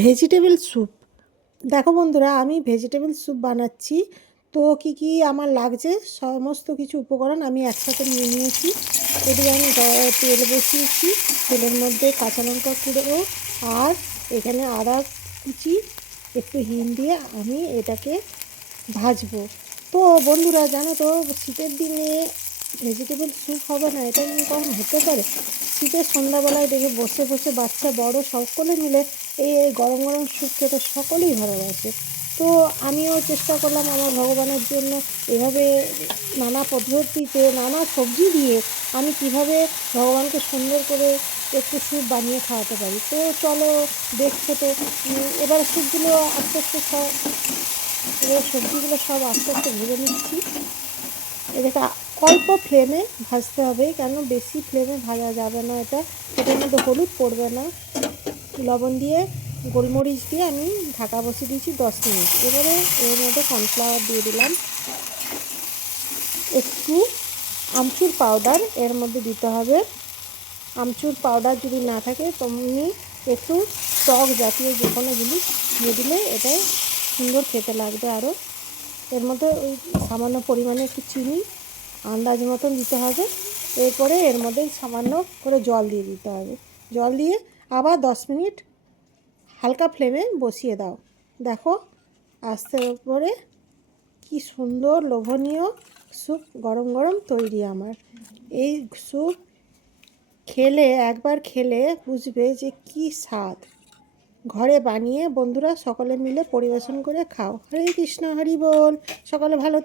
Vegetable soup. দেখো বন্ধুরা, আমি ভেজিটেবল স্যুপ বানাচ্ছি। তো কি কি আমার লাগছে সমস্ত কিছু উপকরণ আমি একসাথে নিয়ে নিয়েছি। এদিকে আমি তেল বসিয়েছি, তেলের মধ্যে কাঁচা লঙ্কা কুড়ো আর এখানে আদা কুচি একটু হিং দিয়ে আমি এটাকে ভাজবো। তো বন্ধুরা জানো তো, শীতের দিনে ভেজিটেবল স্যুপ হবে না, এটা কি কখন হতে পারে? শীতের সন্ধ্যাবেলায় দেখে বসে বসে বাচ্চা বড় সকলে মিলে এই গরম গরম স্যুপ খেতে সকলেই ভালোবাসে। তো আমিও চেষ্টা করলাম আমার ভগবানের জন্য এভাবে নানা পদ্ধতিতে নানা সবজি দিয়ে আমি কিভাবে ভগবানকে সুন্দর করে একটু স্যুপ বানিয়ে খাওয়াতে পারি। তো চলো দেখছো তো। এবার স্যুপগুলো আস্তে আস্তে সব এবার সবজিগুলো সব আস্তে আস্তে ভেজে নিচ্ছি। এটাকে অল্প ফ্লেমে ভাজতে হবে, কেন বেশি ফ্লেমে ভাজা যাবে না। এটার মধ্যে হলুদ পড়বে না, লবণ দিয়ে গোলমরিচ দিয়ে আমি ঢাকা বসিয়ে দিয়েছি 10 মিনিট। এবারে এর মধ্যে কর্নফ্লাওয়ার দিয়ে দিলাম, একটু আমচুর পাউডার এর মধ্যে দিতে হবে। আমচুর পাউডার যদি না থাকে তুমি একটু টক জাতীয় যে কোনো জিনিস দিয়ে দিলে এটাই সুন্দর খেতে লাগবে। আরও এর মধ্যে ওই সামান্য পরিমাণে একটু চিনি আন্দাজ মতন দিতে হবে। এরপরে এর মধ্যে সামান্য করে জল দিয়ে দিতে হবে। জল দিয়ে আবার 10 মিনিট হালকা ফ্লেমে বসিয়ে দাও। দেখো আস্তে করে কি সুন্দর লোভনীয় স্যুপ গরম গরম তৈরি আমার। এই স্যুপ একবার খেলে বুঝবে যে কি স্বাদ। ঘরে বানিয়ে বন্ধুরা সকলে মিলে পরিবেশন করে খাও। হরে কৃষ্ণ, হরি বল। সকলে ভালো